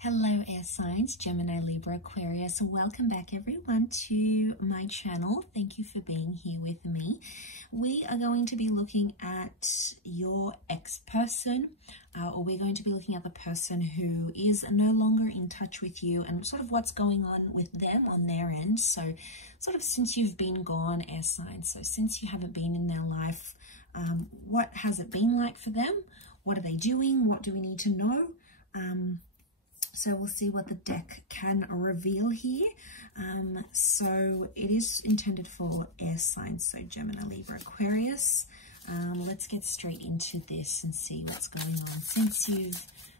Hello air signs, Gemini, Libra, Aquarius. Welcome back everyone to my channel. Thank you for being here with me. We are going to be looking at your ex-person, or we're going to be looking at the person who is no longer in touch with you and sort of what's going on with them on their end. So sort of since you've been gone, air signs. So since you haven't been in their life, what has it been like for them? What are they doing? What do we need to know? So we'll see what the deck can reveal here. So it is intended for air signs, so Gemini, Libra, Aquarius. Let's get straight into this and see what's going on.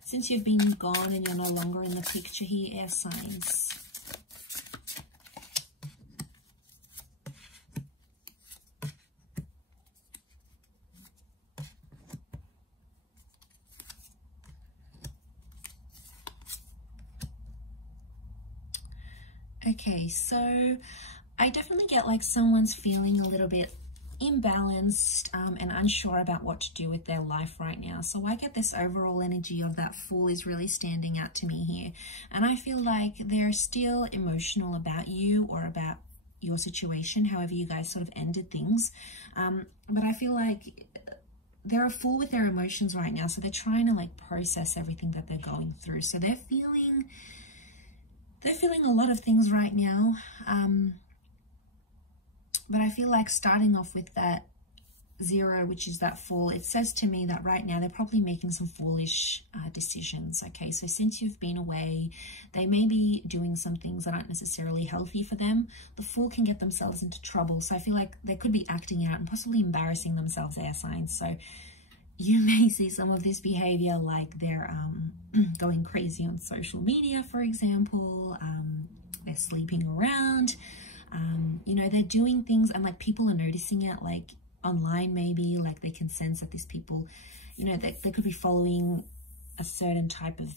Since you've been gone and you're no longer in the picture here, air signs. Okay, so I definitely get like someone's feeling a little bit imbalanced and unsure about what to do with their life right now. So I get this overall energy of that Fool is really standing out to me here. And I feel like they're still emotional about you or about your situation, however you guys sort of ended things. But I feel like they're a fool with their emotions right now. So they're trying to like process everything that they're going through. So they're feeling a lot of things right now, but I feel like starting off with that 0, which is that Fool, it says to me that right now they're probably making some foolish decisions. Okay, so since you've been away, they may be doing some things that aren't necessarily healthy for them. The Fool can get themselves into trouble, so I feel like they could be acting out and possibly embarrassing themselves, air signs. So you may see some of this behavior like they're going crazy on social media, for example. They're sleeping around. You know, they're doing things and like people are noticing it, like online maybe, like they can sense that these people, you know, they could be following a certain type of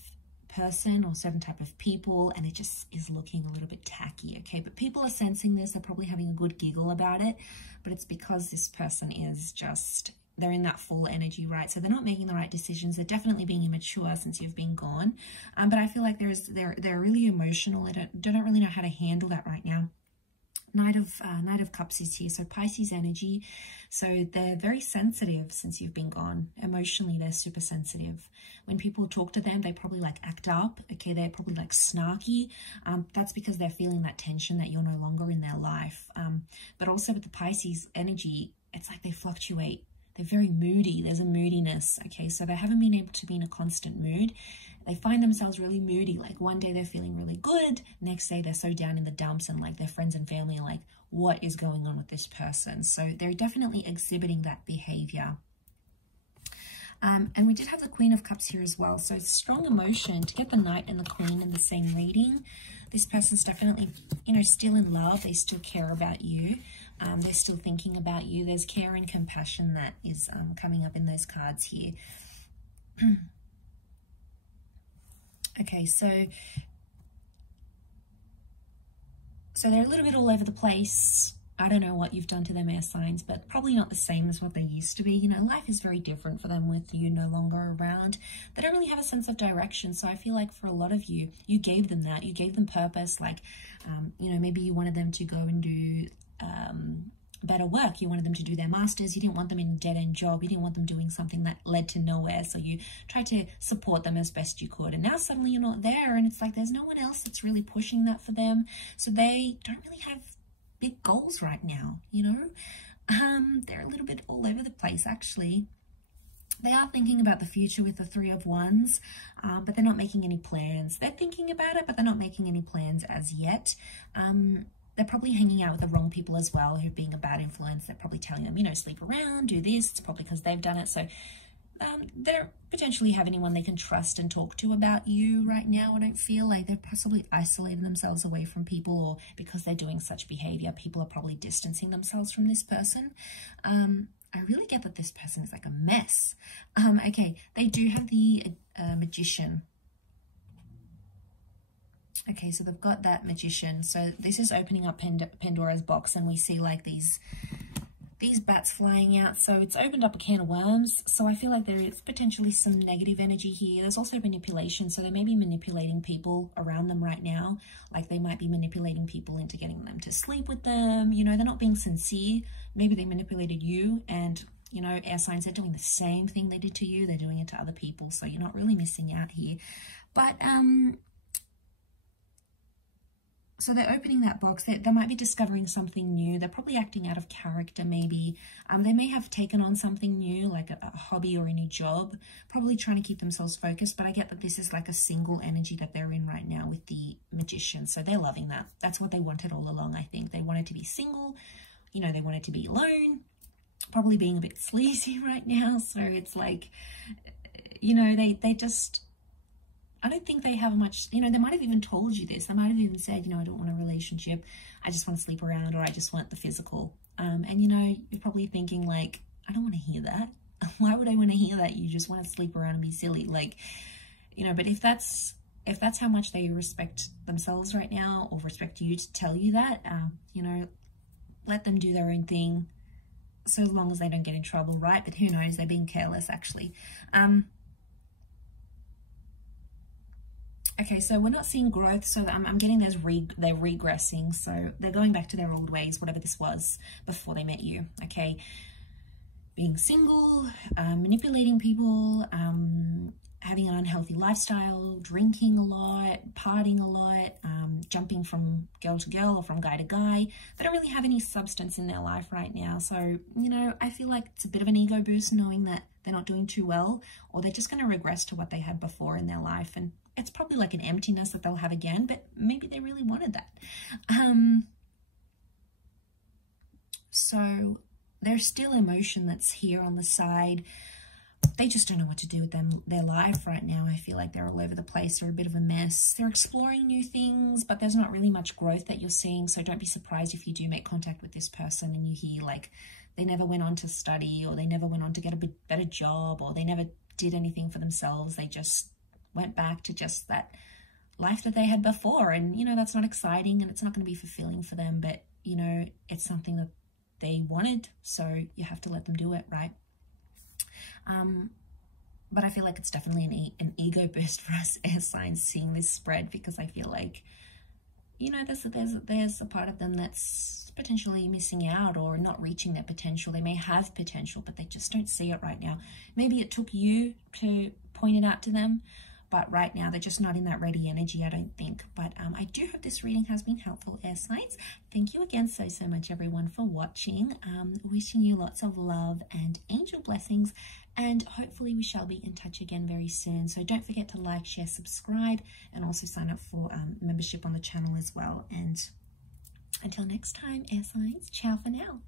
person or certain type of people, and it just is looking a little bit tacky. Okay, but people are sensing this. They're probably having a good giggle about it, but it's because this person is just, they're in that Full energy, right? So they're not making the right decisions. They're definitely being immature since you've been gone. But I feel like they're really emotional. They don't really know how to handle that right now. Knight of Cups is here, so Pisces energy. So they're very sensitive since you've been gone. Emotionally, they're super sensitive. When people talk to them, they probably like act up. Okay, they're probably like snarky. That's because they're feeling that tension that you're no longer in their life. But also with the Pisces energy, it's like they fluctuate. They're very moody. There's a moodiness. Okay, so they haven't been able to be in a constant mood. They find themselves really moody. Like one day they're feeling really good. Next day they're so down in the dumps and like their friends and family are like, what is going on with this person? So they're definitely exhibiting that behavior. And we did have the Queen of Cups here as well. So strong emotion. To get the Knight and the Queen in the same reading, this person's definitely, you know, still in love. They still care about you. They're still thinking about you. There's care and compassion that is coming up in those cards here. Okay, so they're a little bit all over the place. I don't know what you've done to them, air signs, but probably not the same as what they used to be. You know, life is very different for them with you no longer around. They don't really have a sense of direction. So I feel like for a lot of you, you gave them that. You gave them purpose. Like, you know, maybe you wanted them to go and do better work. You wanted them to do their masters. You didn't want them in a dead-end job. You didn't want them doing something that led to nowhere. So you tried to support them as best you could. And now suddenly you're not there. And it's like there's no one else that's really pushing that for them. So they don't really have big goals right now, you know. They're a little bit all over the place, actually. They are thinking about the future with the 3 of Wands, but they're not making any plans. They're thinking about it, but they're not making any plans as yet. They're probably hanging out with the wrong people as well, who are being a bad influence. They're probably telling them, you know, sleep around, do this. It's probably because they've done it. So they don't potentially have anyone they can trust and talk to about you right now. I don't feel like they're possibly isolating themselves away from people, or because they're doing such behavior, people are probably distancing themselves from this person. I really get that this person is like a mess. Okay, they do have the Magician. Okay, so they've got that Magician. So this is opening up Pandora's box, and we see like these these bats flying out, so it's opened up a can of worms. So I feel like there is potentially some negative energy here. There's also manipulation, so they may be manipulating people around them right now. Like they might be manipulating people into getting them to sleep with them. You know, they're not being sincere. Maybe they manipulated you, and you know, air signs, they're doing the same thing they did to you. They're doing it to other people, so you're not really missing out here. But so they're opening that box. They might be discovering something new. They're probably acting out of character, maybe. They may have taken on something new, like a hobby or a new job, probably trying to keep themselves focused. But I get that this is like a single energy that they're in right now with the Magician. So they're loving that. That's what they wanted all along, I think. They wanted to be single. You know, they wanted to be alone. Probably being a bit sleazy right now. So it's like, you know, they just... I don't think they have much, you know, they might have even told you this. They might have even said, you know, I don't want a relationship. I just want to sleep around, or I just want the physical. And, you know, you're probably thinking like, I don't want to hear that. Why would I want to hear that? You just want to sleep around and be silly. Like, you know, but if that's how much they respect themselves right now, or respect you to tell you that, you know, let them do their own thing, so long as they don't get in trouble, right? But who knows? They're being careless, actually. Okay, so we're not seeing growth, so I'm getting they're regressing, so they're going back to their old ways, whatever this was before they met you, okay? Being single, manipulating people, having an unhealthy lifestyle, drinking a lot, partying a lot, jumping from girl to girl or from guy to guy. They don't really have any substance in their life right now, so, you know, I feel like it's a bit of an ego boost knowing that they're not doing too well, or they're just going to regress to what they had before in their life, and it's probably like an emptiness that they'll have again, but maybe they really wanted that. So there's still emotion that's here on the side. They just don't know what to do with their life right now. I feel like they're all over the place. They're a bit of a mess. They're exploring new things, but there's not really much growth that you're seeing. So don't be surprised if you do make contact with this person and you hear like they never went on to study, or they never went on to get a bit better job, or they never did anything for themselves. They just went back to just that life that they had before. And, you know, that's not exciting and it's not going to be fulfilling for them, but, you know, it's something that they wanted. So you have to let them do it, right? But I feel like it's definitely an ego boost for us air signs seeing this spread, because I feel like, you know, there's a part of them that's potentially missing out or not reaching their potential. They may have potential, but they just don't see it right now. Maybe it took you to point it out to them, but right now they're just not in that ready energy, I don't think. But I do hope this reading has been helpful, air signs. Thank you again so much, everyone, for watching. Wishing you lots of love and angel blessings, and hopefully we shall be in touch again very soon. So don't forget to like, share, subscribe, and also sign up for membership on the channel as well. And until next time, air signs, ciao for now.